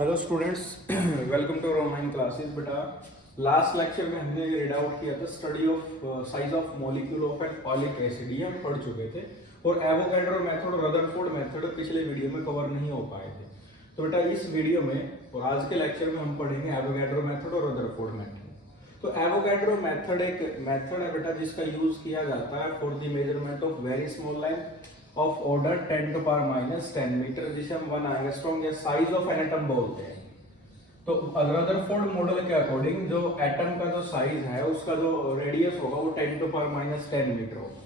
Hello students, welcome to online classes. बेटा last lecture में हमने रीड आउट किया था study of size of molecule of an oleic acid, ये हम पढ़ चुके थे। और एवोगैड्रो मेथड और रदरफोर्ड मेथड पिछले वीडियो में कवर नहीं हो पाए थे। तो बेटा इस वीडियो में और आज के लेक्चर में हम पढ़ेंगे एवोगैड्रो मेथड और रदरफोर्ड मेथड। तो एवोगैड्रो मेथड एक मेथड है बेटा जिसका यूज किया जाता है for the measurement of very small length of order 10 to power minus 10 metre, जिसे हम 1 एंगस्ट्रॉम या साइज ऑफ एन एटम बोलते हैं। तो रदरफोर्ड मॉडल के अकॉर्डिंग जो एटम का जो साइज है उसका जो रेडियस होगा वो 10 टू पावर माइनस 10 मीटर होगा।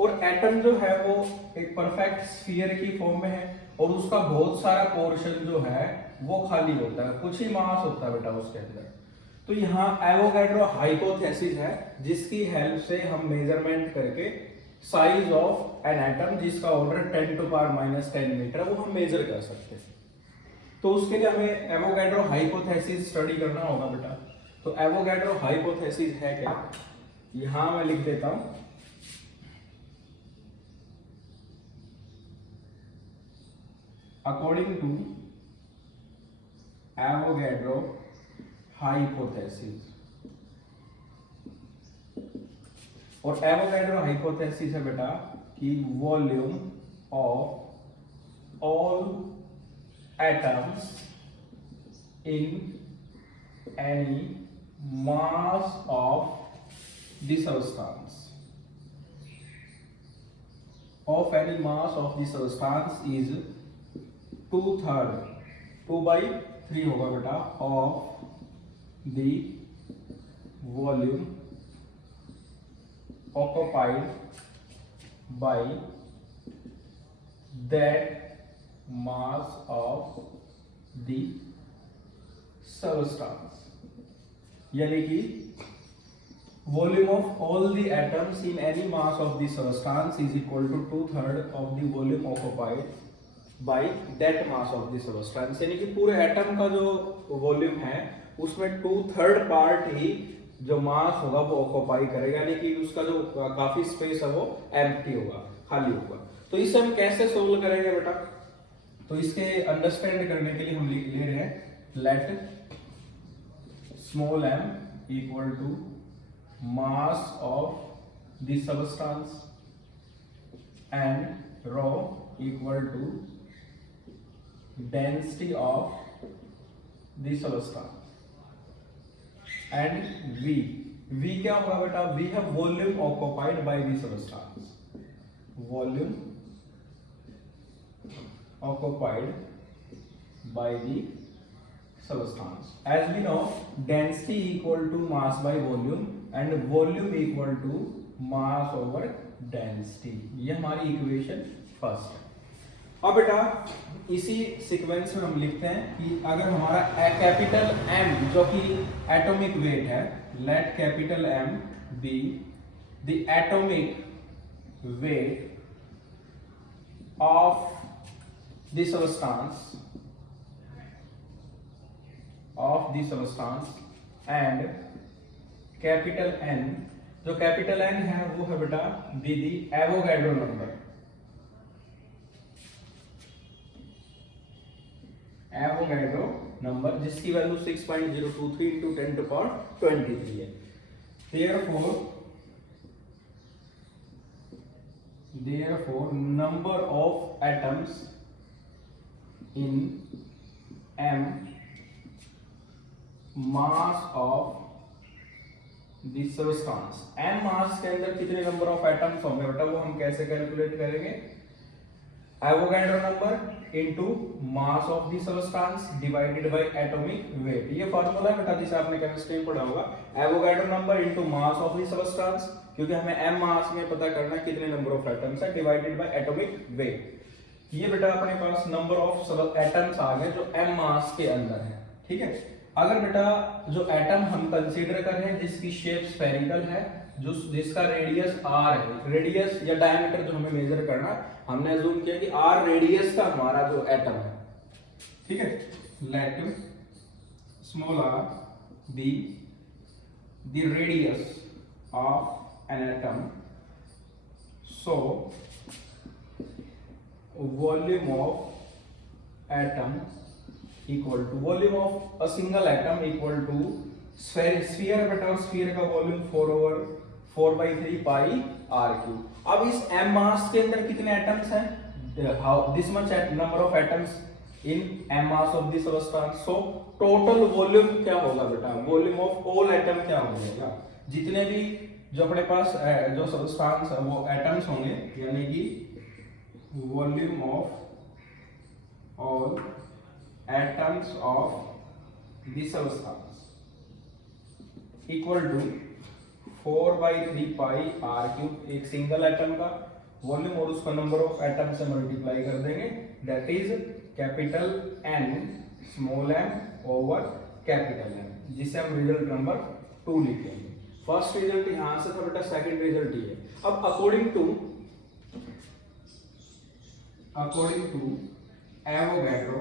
और एटम जो है वो एक परफेक्ट स्फीयर की फॉर्म में है और उसका बहुत सारा पोर्शन जो है वो खाली होता है, कुछ ही मास होता है बेटा उसके अंदर। तो यहाँ एवोगैड्रो हाइपोथेसिस है जिसकी हेल्प से हम मेजरमेंट करके साइज ऑफ एन एटम जिसका order 10 to power minus 10 metre वो हम मेजर कर सकते हैं। तो उसके लिए हमें एवोगैड्रो हाइपोथेसिस स्टडी करना होगा बेटा। तो एवोगैड्रो हाइपोथेसिस है क्या, यहां मैं लिख देता हूं। अकॉर्डिंग टू एवोगैड्रो हाइपोथेसिस, और एवोगैड्रो हाइपोथेसिस है बेटा कि volume of all atoms in any mass of the substance is 2/3 2/3 होगा बेटा of the volume occupied by that mass of the substance, यानी कि volume of all the atoms in any mass of the substance is equal to 2/3 of the volume occupied by that mass of the substance, यानी कि पूरे atom का जो volume है उसमें 2/3 part ही जो मास होगा वो ऑक्यूपाई करेगा, यानी कि उसका जो काफी स्पेस है वो एम्प्टी होगा, खाली होगा। तो इसे हम कैसे सोल्व करेंगे बेटा, तो इसके अंडरस्टैंड करने के लिए हम लिख ले रहे हैं let small m equal to mass of the substance and rho equal to density of the substance and v क्या होगा बेटा, v है volume occupied by the substance, volume occupied by the substance. As we know, density equal to mass by volume and volume equal to mass over density. ये हमारी equation first है। अब बेटा इसी सीक्वेंस में हम लिखते हैं कि अगर हमारा कैपिटल M जो कि एटॉमिक वेट है, let capital M be the atomic weight of the substance and capital N, जो कैपिटल N है वो है बेटा be the Avogadro number, Avogadro number जिसकी वैल्यू 6.023 into 10 to power 23 है। therefore number of atoms in m mass of the substance, m मास के अंदर कितने नंबर ऑफ एटम्स होंगे बेटा वो हम कैसे कैलकुलेट करेंगे, Avogadro number into mass of the substance divided by atomic weight. ये फार्मूला है बेटा जिसे आपने केमिस्ट्री में पढ़ा होगा, Avogadro number into mass of the substance, क्योंकि हमें m मास में पता करना है कितने नंबर ऑफ एटम्स है, डिवाइडेड बाय एटॉमिक वेट। ये बेटा अपने पास नंबर ऑफ एटम्स आ गए जो m मास के अंदर है, ठीक है। अगर बेटा जो एटम हम कंसीडर कर रहे हैं जिसकी शेप स्फेरिकल है, जो जिसका रेडियस r है, रेडियस या डायमीटर जो हमें मेजर करना, हमने अज्यूम किया कि r रेडियस का हमारा जो एटम है, ठीक है। Let small r be the radius of an atom, so volume of atom equal to volume of a single atom equal to sphere बेटा, और स्फीयर का वॉल्यूम 4/4/3 पाई आर क्यूब। अब इस m मास के अंदर कितने एटम्स हैं? This much number of atoms in m mass of this substance. So total volume क्या होगा बेटा? वॉल्यूम ऑफ ऑल एटम क्या हो जाएगा? जितने भी जो अपने पास जो सब्सटेंस वो एटम्स होंगे, यानी कि volume of all atoms of this substance equal to 4/3 pi R cube, एक सिंगल एटम का वॉल्यूम और उसका नंबर ऑफ एटम से मल्टीप्लाई कर देंगे, that is capital N small m over capital M, जिसे हम रिजल्ट नंबर 2 लिखेंगे। फर्स्ट रिजल्ट यहां से था बेटा, सेकंड रिजल्ट ये। अब अकॉर्डिंग टू एवोगैड्रो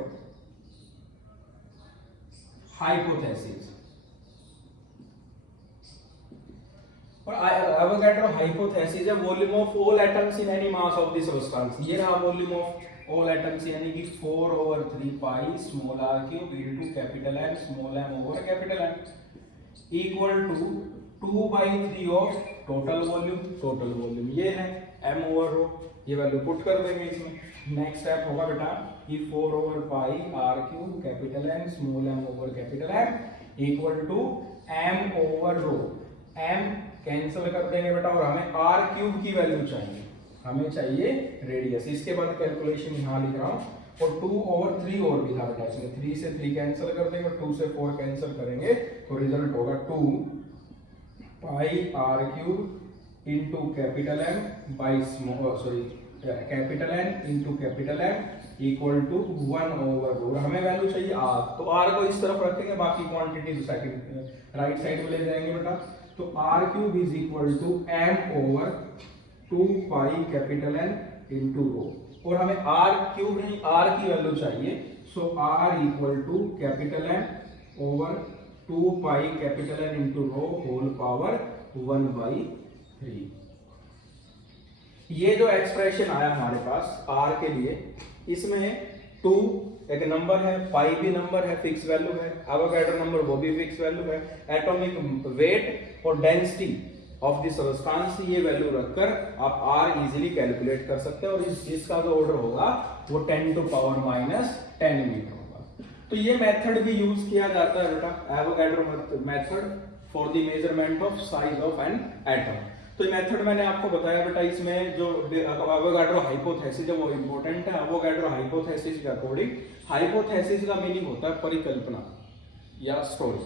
हाइपोथेसिस, और एवोगैड्रो हाइपोथेसिस है volume of all atoms in any mass of this substance. ये रहा वॉल्यूम ऑफ ऑल एटम्स, यानी कि 4/3 pi small r cube into capital M small m over capital M equal to 2/3 of total volume ये है m over रो, ये value put कर देंगे इसमें। नेक्स्ट स्टेप होगा बेटा कि 4/पाई r cube capital M small m over capital M equal to m over rho, m cancel कर देंगे बेटा, और हमें r क्यूब की वैल्यू चाहिए, हमें चाहिए रेडियस। इसके बाद कैलकुलेशन यहाँ लिख रहा हूँ, और 2/3 और भी था बेटा इसमें, 3 से 3 कैंसिल कर देंगे, 2 से 4 कैंसिल करेंगे, तो रिजल्ट होगा 2 pi r cube into capital M by capital N into capital M equal to 1/2। हमें वैल्यू चाहिए r, तो r को इस तरफ रखेंगे, बाकी क्वांटिटी सेकंड राइट साइड में ले जाएंगे बेटा। तो r cube is equal to m over 2 pi capital N into rho, और हमें r क्यूब नहीं r की वैल्यू चाहिए। So r equal to capital M over 2 pi capital N into rho whole power 1/3। ये जो एक्सप्रेशन आया हमारे पास r के लिए, इसमें 2 एक नंबर है, पाई भी नंबर है, फिक्स वैल्यू है, एवोगैड्रो नंबर वो भी फिक्स वैल्यू है, एटॉमिक वेट और डेंसिटी ऑफ दिस सब्सटेंस, ये वैल्यू रखकर आप r इजीली कैलकुलेट कर सकते हैं, और इसका जो ऑर्डर होगा वो 10⁻⁻10 मीटर होगा। तो ये मेथड भी यूज किया जाता है बेटा, Avogadro method for the measurement of size of an atom. तो ये मेथड मैंने आपको बताया बेटा, इसमें जो एवोगैड्रो हाइपोथेसिस है वो इंपॉर्टेंट है। एवोगैड्रो हाइपोथेसिस के अकॉर्डिंग, हाइपोथेसिस का मीनिंग होता है परिकल्पना या स्टोरी।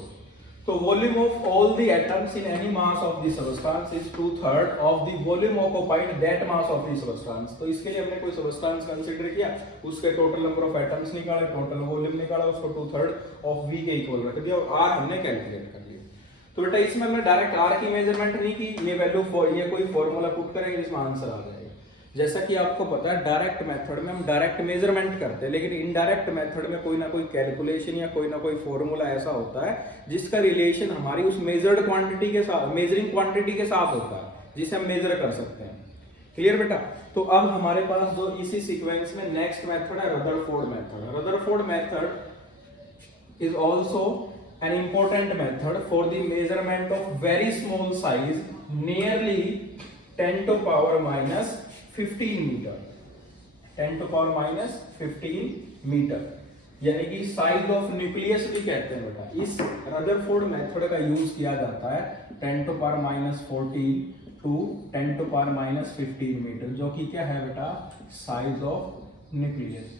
तो volume of all the atoms in any mass of the substance is 2/3 of the volume occupied that mass of the substance. तो इसके लिए हमने कोई सब्सटेंस कंसीडर किया, उसके टोटल नंबर ऑफ एटम्स निकाले, टोटल वॉल्यूम निकाला, उसको 2/3 ऑफ v के इक्वल रख दिया, और r हमने कैलकुलेट कर लिया। तो बेटा इसमें हमने डायरेक्ट r की मेजरमेंट नहीं की, ये वैल्यू ये कोई फॉर्मूला पुट करेंगे जिसमें आंसर आ जाएगा। जैसा कि आपको पता है डायरेक्ट मेथड में हम डायरेक्ट मेजरमेंट करते हैं, लेकिन इनडायरेक्ट मेथड में कोई ना कोई कैलकुलेशन या कोई ना कोई फॉर्मूला ऐसा होता है जिसका रिलेशन हमारी उस मेजर्ड क्वांटिटी के साथ, मेजरिंग क्वांटिटी के साथ होता है, जिसे हम मेजर कर सकते हैं। क्लियर बेटा? तो अब हमारे पास जो इसी सीक्वेंस में नेक्स्ट मेथड है Rutherford method. Rutherford method is also an important method for the measurement of very small size, nearly 10⁻⁻15 meter, 10⁻⁻15 meter, यानी कि साइज ऑफ न्यूक्लियस भी कहते हैं बेटा। इस रदरफोर्ड मेथड का यूज किया जाता है 10⁻14 टू 10⁻15 मीटर, जो कि क्या है बेटा? Size of nucleus,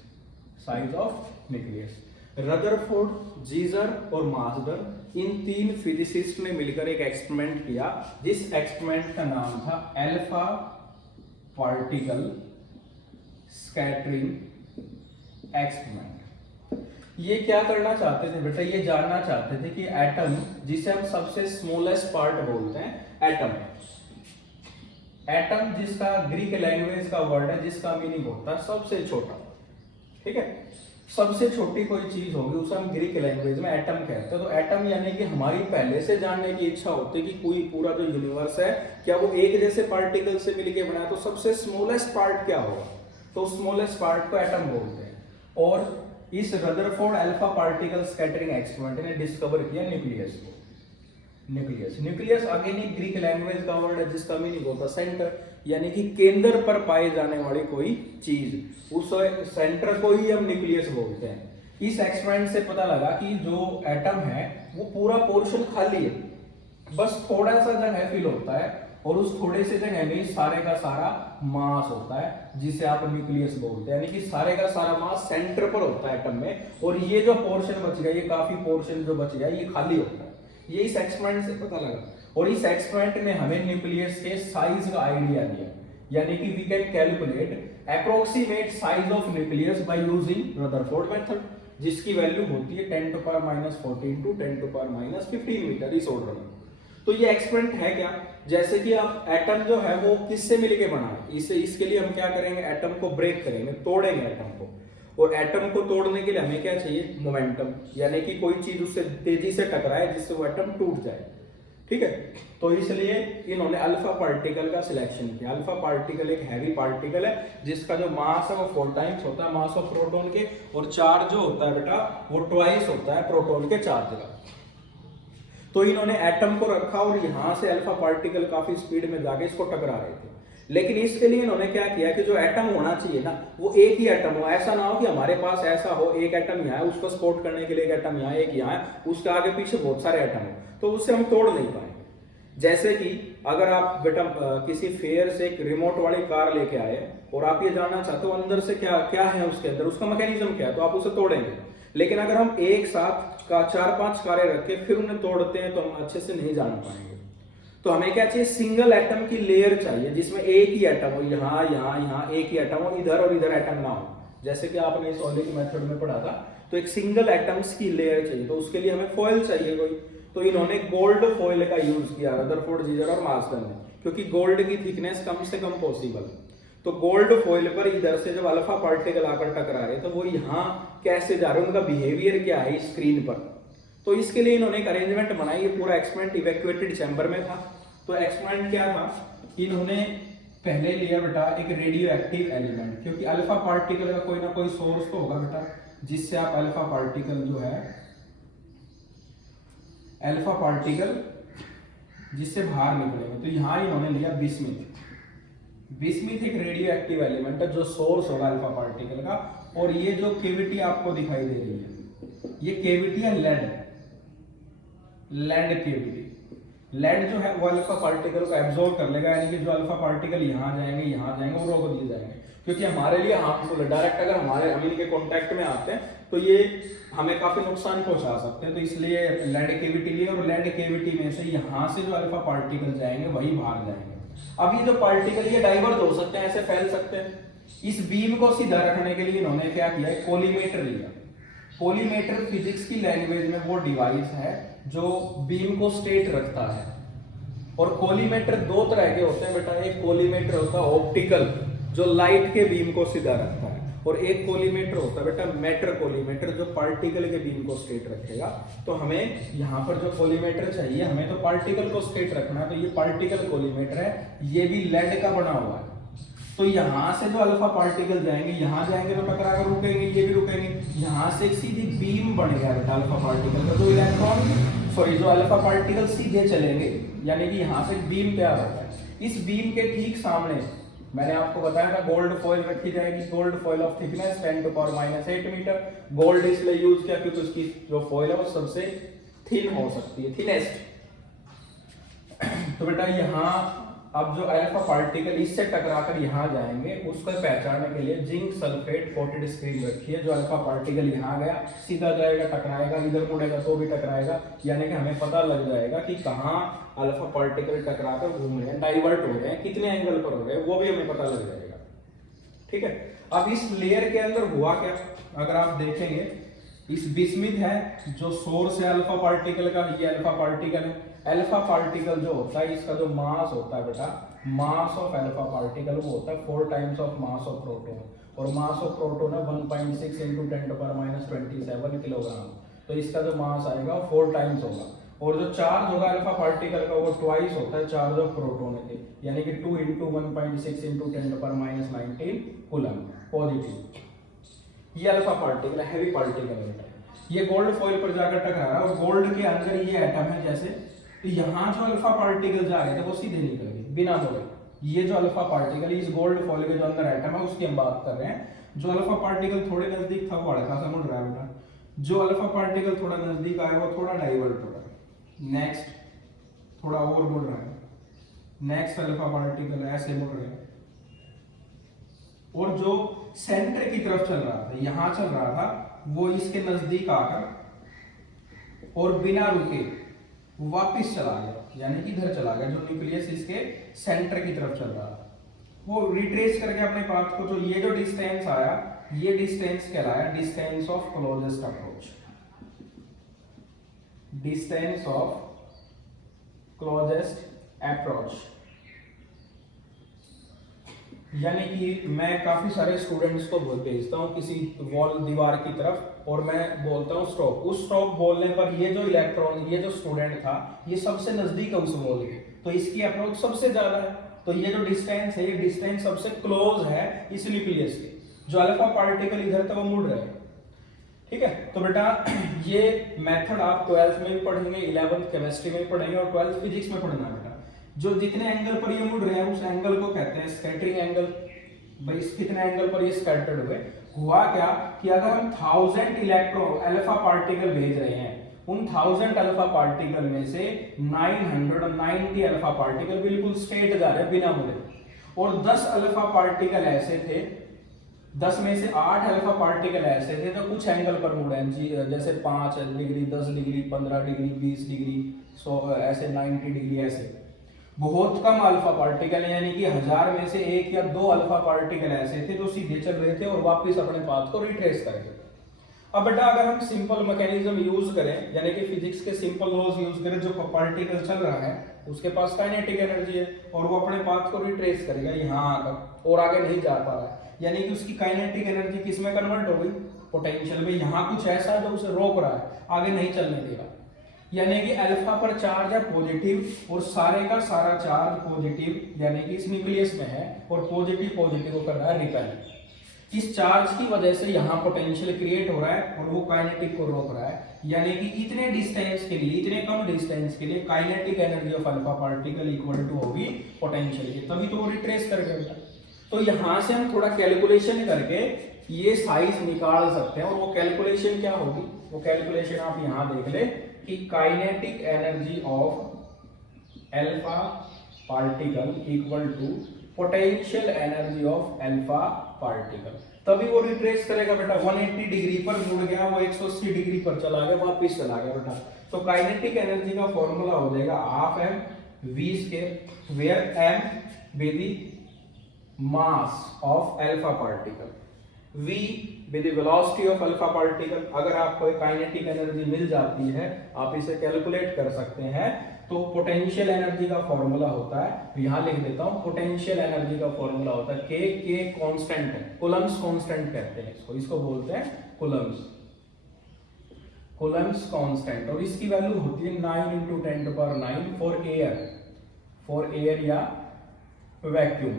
size of nucleus. Rutherford, Geiger और मासडर, इन 3 फिजिसिस्ट ने मिलकर एक एक्सपेरिमेंट किया, जिस एक्सपेरिमेंट का नाम था अल्फा पार्टिकल स्कैटरिंग एक्सपेरिमेंट। ये क्या करना चाहते थे बेटा? ये जानना चाहते थे कि एटम, जिसे हम सबसे स्मॉलेस्ट पार्ट बोलते हैं एटम, एटम जिसका ग्रीक लैंग्वेज का वर्ड है जिसका मीनिंग होता है सबसे छोटा, ठीक है? सबसे छोटी कोई चीज होगी उसे हम ग्रीक लैंग्वेज में एटम कहते हैं। तो एटम यानी कि हमारी पहले से जानने की इच्छा होती है कि कोई पूरा जो यूनिवर्स है क्या वो एक जैसे पार्टिकल से मिलके बना है, तो सबसे स्मॉलेस्ट पार्ट क्या होगा? तो स्मॉलेस्ट पार्ट को एटम बोलते हैं। और इस Rutherford alpha particle scattering experiment ने डिस्कवर किया न्यूक्लियस को। न्यूक्लियस अगेन एक ग्रीक लैंग्वेज का वर्ड है जिसका मीनिंग होता है सेंटर, यानी कि केंद्र पर पाए जाने वाली कोई चीज, उस सेंटर को ही हम न्यूक्लियस बोलते हैं। इस एक्सपेरिमेंट से पता लगा कि जो एटम है वो पूरा पोर्शन खाली है, बस थोड़ा सा जगह फिल होता है और उस थोड़े से जगह में सारे का सारा मास होता है जिसे आप न्यूक्लियस बोलते हैं, यानी कि सारे का सारा मास सेंटर पर होता है एटम में, और ये जो पोर्शन बच गया, ये काफी पोर्शन जो बच गया ये खाली होता है। ये इस एक्सपेरिमेंट से पता लगा, और इस एक्सपेरिमेंट ने हमें न्यूक्लियस के साइज का आइडिया दिया, यानी कि we can calculate approximate size of nucleus by using Rutherford method, जिसकी वैल्यू होती है 10⁻⁻14 टू 10⁻⁻15 मीटर इस ऑर्डर में। तो ये एक्सपेरिमेंट है क्या, जैसे कि आप एटम जो है वो किससे मिलके बना है, इसके लिए हम क्या करेंगे, एटम को ब्रेक करेंगे, तोड़ेंगे एटम को, और एटम को तोड़ने के लिए हमें क्या चाहिए, मोमेंटम, यानी कि कोई चीज उससे तेजी से टकराए जिससे वो एटम टूट जाए। ठीक है, तो इसलिए इन्होंने अल्फा पार्टिकल का सिलेक्शन किया। अल्फा पार्टिकल एक हैवी पार्टिकल है जिसका जो मास है वो 4 टाइम्स होता है मास ऑफ प्रोटॉन के, और चार्ज जो होता है बेटा वो ट्वाइस होता है प्रोटॉन के चार्ज का। तो इन्होंने एटम को रखा और यहां से अल्फा पार्टिकल काफी स्पीड में जाके इसको टकरा रहे थे, लेकिन इसके लिए इन्होंने क्या किया कि जो एटम होना चाहिए ना वो एक ही एटम हो, ऐसा ना हो कि हमारे पास ऐसा हो एक एटम यहाँ है, उसको सपोर्ट करने के लिए एक एटम यहाँ, एक यहाँ है, उसके आगे पीछे बहुत सारे एटम हो, तो उससे हम तोड़ नहीं पाएंगे। जैसे कि अगर आप बेटा किसी फेयर से एक रिमोट वाली कार लेके आए और आप ये जानना चाहते हो अंदर से क्या क्या है उसके अंदर, उसका मैकेनिज्म क्या है, तो आप उसे तोड़ेंगे। लेकिन अगर हम एक साथ का 4-5 कारें रखे फिर उन्हें तोड़ते हैं तो हम अच्छे से नहीं जान पाएंगे। तो हमें क्या चाहिए, सिंगल एटम की लेयर चाहिए जिसमें एक ही एटम हो, यहाँ यहाँ यहाँ एक ही एटम हो, इधर और इधर एटम ना हो, जैसे कि आपने इस ओलिक मेथड में पढ़ा था। तो एक सिंगल एटम्स की लेयर चाहिए, तो उसके लिए हमें फॉइल चाहिए कोई, तो इन्होंने गोल्ड फॉइल का यूज किया रदरफोर्ड, जीजर और मार्सलन ने, क्योंकि गोल्ड की थिकनेस कम से कम पॉसिबल। तो गोल्ड फॉइल पर इधर से जब अल्फा पार्टिकल आकर टकरा रहे तो वो यहाँ कैसे जा रहे हैं, उनका बिहेवियर क्या है स्क्रीन पर। तो इसके लिए इन्होंने एक अरेंजमेंट बनाई, ये पूरा एक्सपेरिमेंट इवैक्यूएटेड चैम्बर में था। तो एक्सपेरिमेंट क्या था, इन्होंने पहले लिया बेटा एक रेडियो एक्टिव एलिमेंट, क्योंकि अल्फा पार्टिकल का कोई ना कोई सोर्स तो होगा बेटा जिससे आप अल्फा पार्टिकल जो है अल्फा पार्टिकल जिससे बाहर निकलेंगे। तो यहाँ इन्होंने लिया बिस्मिथ। बिस्मिथ एक रेडियो एक्टिव एलिमेंट है जो सोर्स होगा अल्फा पार्टिकल का, और ये जो केविटी आपको दिखाई दे रही है ये केविटी है लैंड केविटी। लैंड जो है वो अल्फा पार्टिकल को एब्जॉर्ब कर लेगा, यानी कि जो अल्फा पार्टिकल यहाँ जाएंगे वो रोक दिए जाएंगे, क्योंकि हमारे लिए हार्मफुल है। डायरेक्ट अगर हमारे हम इनके कांटेक्ट में आते हैं तो ये हमें काफी नुकसान पहुंचा सकते हैं। तो इसलिए लैंड केविटी लिए, और लैंड केविटी में से यहाँ से जो अल्फा पार्टिकल जाएंगे वही बाहर जाएंगे। अब ये जो पार्टिकल ये डाइवर्ट हो सकते हैं, ऐसे फैल सकते हैं। इस बीम को सीधा रखने के लिए इन्होंने क्या किया, कोलीमेटर लिया। कोलीमेटर फिजिक्स की लैंग्वेज में वो डिवाइस है जो बीम को स्ट्रेट रखता है। और कोलीमेटर 2 तरह के होते हैं बेटा, एक कोलीमेटर होता है ऑप्टिकल जो लाइट के बीम को सीधा रखता है, और एक कोलीमेटर होता है बेटा मैटर कोलीमेटर जो पार्टिकल के बीम को स्ट्रेट रखेगा। तो हमें यहाँ पर जो कोलीमेटर चाहिए, हमें तो पार्टिकल को स्ट्रेट रखना है, तो ये पार्टिकल कोलीमेटर है, ये भी लेड का बना हुआ है। तो यहाँ से जो अल्फा पार्टिकल जाएंगे यहाँ जाएंगे तो टकरा कर रुकेंगे, ये भी रुकेंगे। यहाँ से एक सीधी बीम बन गया बेटा अल्फा पार्टिकल का, जो अल्फा पार्टिकल सीधे चलेंगे, यानी कि यहाँ से बीम तैयार होता है। इस बीम के ठीक सामने मैंने आपको बताया था गोल्ड फॉइल रखी जाएगी, gold foil of thickness 10⁻⁻8 metre. Gold इसलिए यूज किया क्योंकि उसकी जो फॉइल है वो सबसे थिन हो सकती है, थिनेस्ट। तो बेटा यहाँ अब जो अल्फा पार्टिकल इससे टकराकर यहाँ जाएंगे उसको पहचानने के लिए जिंक सल्फेट कोटेड स्क्रीन रखी है। जो अल्फा पार्टिकल यहाँ गया सीधा जाएगा, टकराएगा, इधर मुड़ेगा तो भी टकराएगा, यानी कि हमें पता लग जाएगा कि कहाँ अल्फा पार्टिकल टकराकर घूम रहे हैं, डाइवर्ट हो रहे हैं, कितने एंगल पर हो रहे हैं, वो भी हमें पता लग जाएगा। ठीक है, अब इस लेयर के अंदर हुआ क्या, अगर आप देखेंगे इस बिस्मिथ है जो सोर्स है अल्फा पार्टिकल का, ये अल्फा पार्टिकल है। अल्फा पार्टिकल जो होता है इसका जो मास होता है बेटा, मास ऑफ अल्फा पार्टिकल वो होता है 4 times of mass of proton, और मास ऑफ प्रोटॉन है 1.6 × 10⁻27 किलोग्राम। तो इसका जो मास आएगा वो 4 टाइम्स होगा, और जो चार्ज होगा अल्फा पार्टिकल का वो ट्वाइस होता है चार्ज ऑफ प्रोटॉन के, यानी कि 2 × 1.6 × 10⁻19 कूलम पॉजिटिव। ये अल्फा पार्टिकल है, हैवी पार्टिकल है। ये गोल्ड फॉइल पर जाकर टकरा रहा है और गोल्ड के अंदर ये एटम है जैसे, तो यहाँ जो अल्फा पार्टिकल जा रहे थे वो सीधे निकल गए बिना मोड़े। ये जो अल्फा पार्टिकल इस गोल्ड फॉइल के जो अंदर एटम है उसकी हम बात कर रहे हैं। जो अल्फा पार्टिकल थोड़े नजदीक था वो हल्का सा मुड़ रहा है बेटा, जो अल्फा पार्टिकल थोड़ा नजदीक आया वो थोड़ा डाइवर्ट हो रहा है, नेक्स्ट थोड़ा और मुड़ रहा है, नेक्स्ट अल्फा पार्टिकल ऐसे मुड़ रहे हैं, और जो सेंटर की तरफ चल रहा था, यहां चल रहा था, वो इसके नजदीक आकर और बिना रुके वापस चला गया, यानी कि इधर चला गया। जो न्यूक्लियस इसके सेंटर की तरफ चल रहा था वो रिट्रेस करके अपने पाथ को, जो ये जो डिस्टेंस आया ये डिस्टेंस कहलाया distance of closest approach, distance of closest approach. यानी कि मैं काफी सारे स्टूडेंट्स को भेजता हूँ किसी वॉल दीवार की तरफ और मैं बोलता हूँ स्टॉप, उस स्टॉप बोलने पर ये जो इलेक्ट्रॉन, ये जो स्टूडेंट था ये सबसे नजदीक है उस वॉल के, तो इसकी अप्रोच सबसे ज्यादा है, तो ये जो डिस्टेंस है ये डिस्टेंस सबसे क्लोज है इस न्यूक्लियस के। जो अल्फा पार्टिकल इधर तक वो मुड़ रहे हैं, ठीक है। तो बेटा ये मेथड आप 12th में भी पढ़ेंगे, 11th केमिस्ट्री में भी पढ़ेंगे और 12th फिजिक्स में पढ़ना बेटा। जो जितने एंगल पर ये मुड़ रहे हैं उस एंगल को कहते हैं स्कैटरिंग एंगल। भाई कितने एंगल पर ये स्कैटर्ड हुए, हुआ क्या कि अगर हम 1000 इलेक्ट्रॉन अल्फा पार्टिकल भेज रहे हैं, उन 1000 अल्फा पार्टिकल में से 990 अल्फा पार्टिकल बिल्कुल स्ट्रेट जा रहे बिना मुड़े, और 10 अल्फा पार्टिकल ऐसे थे, 10 में से 8 अल्फा पार्टिकल ऐसे थे तो कुछ एंगल पर मुड़े हैं जी, जैसे 5 डिग्री, 10 डिग्री, 15 डिग्री, 20 डिग्री, 100 ऐसे 90 डिग्री ऐसे। बहुत कम अल्फा पार्टिकल यानी कि 1000 में से 1 या 2 अल्फा पार्टिकल ऐसे थे जो सीधे चल रहे थे और वापस अपने पाथ को रिट्रेस करेंगे। अब बेटा अगर हम सिंपल मैकेनिज्म यूज करें, यानी कि फिजिक्स के सिंपल लॉज यूज करें, जो पार्टिकल चल रहा है उसके पास काइनेटिक एनर्जी है और वो अपने पाथ को रिट्रेस करेगा यहाँ आकर और आगे नहीं जा पा रहा है, यानी कि उसकी काइनेटिक एनर्जी किस में कन्वर्ट हो गई, पोटेंशियल में। यहाँ कुछ ऐसा जो उसे रोक रहा है, आगे नहीं चलने देगा, यानी कि अल्फा पर चार्ज है पॉजिटिव और सारे का सारा चार्ज पॉजिटिव यानी कि इस न्यूक्लियस में है और पॉजिटिव पॉजिटिव को कर रहा है रिपेल। इस चार्ज की वजह से यहाँ पोटेंशियल क्रिएट हो रहा है और वो काइनेटिक को रोक रहा है, यानी कि इतने डिस्टेंस के लिए, इतने कम डिस्टेंस के लिए kinetic energy of alpha particle equal to होगी पोटेंशियल की, तभी तो वो रिट्रेस करके। तो यहाँ से हम थोड़ा कैलकुलेशन करके ये साइज निकाल सकते हैं, और वो कैलकुलेशन क्या होगी, वो कैलकुलेशन आप यहाँ देख ले कि kinetic energy of alpha particle equal to potential energy of alpha particle, तभी वो रिट्रेस करेगा बेटा। 180 डिग्री पर मुड़ गया, वो 180 डिग्री पर चला गया, वापस चला गया बेटा। तो काइनेटिक एनर्जी का फॉर्मूला हो जाएगा half m v square, where m be the mass of alpha particle, v with the velocity of alpha particle. अगर आपको काइनेटिक एनर्जी मिल जाती है, आप इसे कैलकुलेट कर सकते हैं, तो पोटेंशियल एनर्जी का फॉर्मूला होता है, यहां लिख देता हूं, पोटेंशियल एनर्जी का फॉर्मूला होता है के कांस्टेंट है, कूलम्ब्स कांस्टेंट कहते हैं इसको बोलते हैं कूलम्ब्स कांस्टेंट, और इसकी वैल्यू होती है 9 × 10⁹ फॉर एयर या वैक्यूम,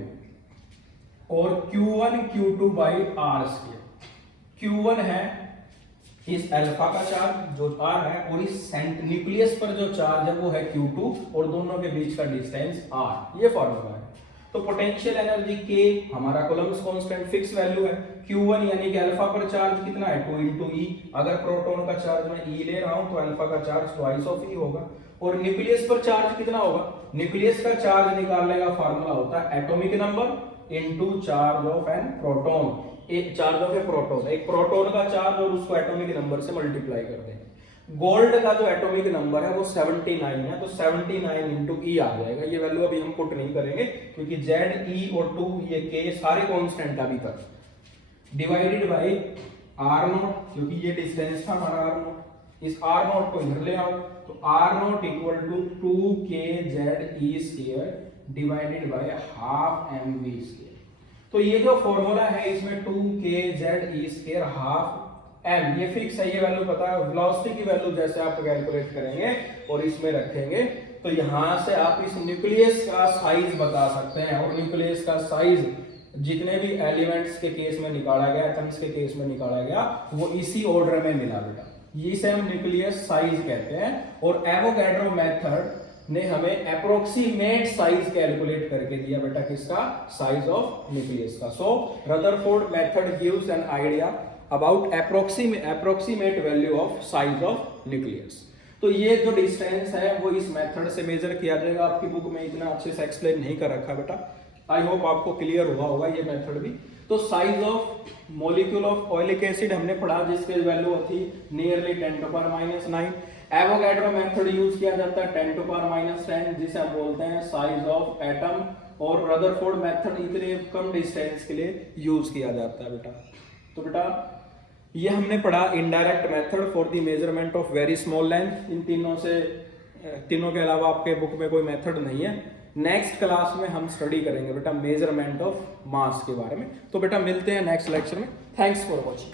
और Q1 Q2 by are square. Q1 है इस अल्फा का चार्ज जो R है, और इस न्यूक्लियस पर जो चार्ज है वो है Q2, और दोनों के बीच का डिस्टेंस R, ये फॉर्मूला है। तो पोटेंशियल एनर्जी K हमारा कूलम्ब्स कांस्टेंट फिक्स वैल्यू है, Q1 यानी कि अल्फा पर चार्ज कितना है 2 × E, अगर प्रोटॉन का चार्ज मैं E ले रहा हूं तो अल्फा का चार्ज ट्वाइस ऑफ E होगा, और न्यूक्लियस पर चार्ज कितना होगा, न्यूक्लियस का चार्ज निकालने का फॉर्मूला होता है atomic number into charge of an proton, एक चार्ज ऑफ ए प्रोटॉन, एक प्रोटॉन का चार्ज और उसको एटॉमिक नंबर से मल्टीप्लाई कर दें। गोल्ड का जो एटॉमिक नंबर है वो 79 है, तो 79 × E आ जाएगा। ये वैल्यू अभी हम पुट नहीं करेंगे क्योंकि Z, E और 2 ये K सारे कांस्टेंट अभी तक, डिवाइडेड बाय R0, क्योंकि ये डिस्टेंस था हमारा R0, इस R0 को इधर ले आओ, तो R0 equal to 2kZe² divided by half mv square. तो ये जो फॉर्मूला है इसमें 2kZe² हाफ m, ये फिक्स है, ये वैल्यू पता है। वेलोसिटी की वैल्यू जैसे आप कैलकुलेट करेंगे और इसमें रखेंगे, तो यहां से आप इस न्यूक्लियस का साइज बता सकते हैं, और न्यूक्लियस का साइज जितने भी एलिमेंट्स के केस में निकाला गया, एटम्स के केस में निकाला गया, वो इसी ऑर्डर में मिला बेटा, इसे हम न्यूक्लियस साइज कहते हैं। और एवोगैड्रो मेथड ने हमें अप्रोक्सीमेट साइज कैलकुलेट करके दिया बेटा, किसका, साइज ऑफ न्यूक्लियस का। So Rutherford method gives an idea about approximate value of size of nucleus. तो ये जो डिस्टेंस है वो इस मेथड से मेजर किया जाएगा। आपकी बुक में इतना अच्छे से एक्सप्लेन नहीं कर रखा बेटा, आई होप आपको क्लियर हुआ होगा ये मेथड भी। तो size of molecule of oleic acid हमने पढ़ा, जिसकी वैल्यू थी नियरली 10⁻⁹। एवोगैड्रो मेथड यूज किया जाता है 10⁻⁻10, जिसे हम बोलते हैं साइज ऑफ एटम। और रदरफोर्ड मेथड इतने कम डिस्टेंस के लिए यूज किया जाता है बेटा। तो बेटा ये हमने पढ़ा indirect method for the measurement of very small length. इन तीनों के अलावा आपके बुक में कोई मेथड नहीं है। नेक्स्ट क्लास में हम स्टडी करेंगे बेटा मेजरमेंट ऑफ मास के बारे में। तो बेटा मिलते हैं नेक्स्ट लेक्चर में। Thanks for watching.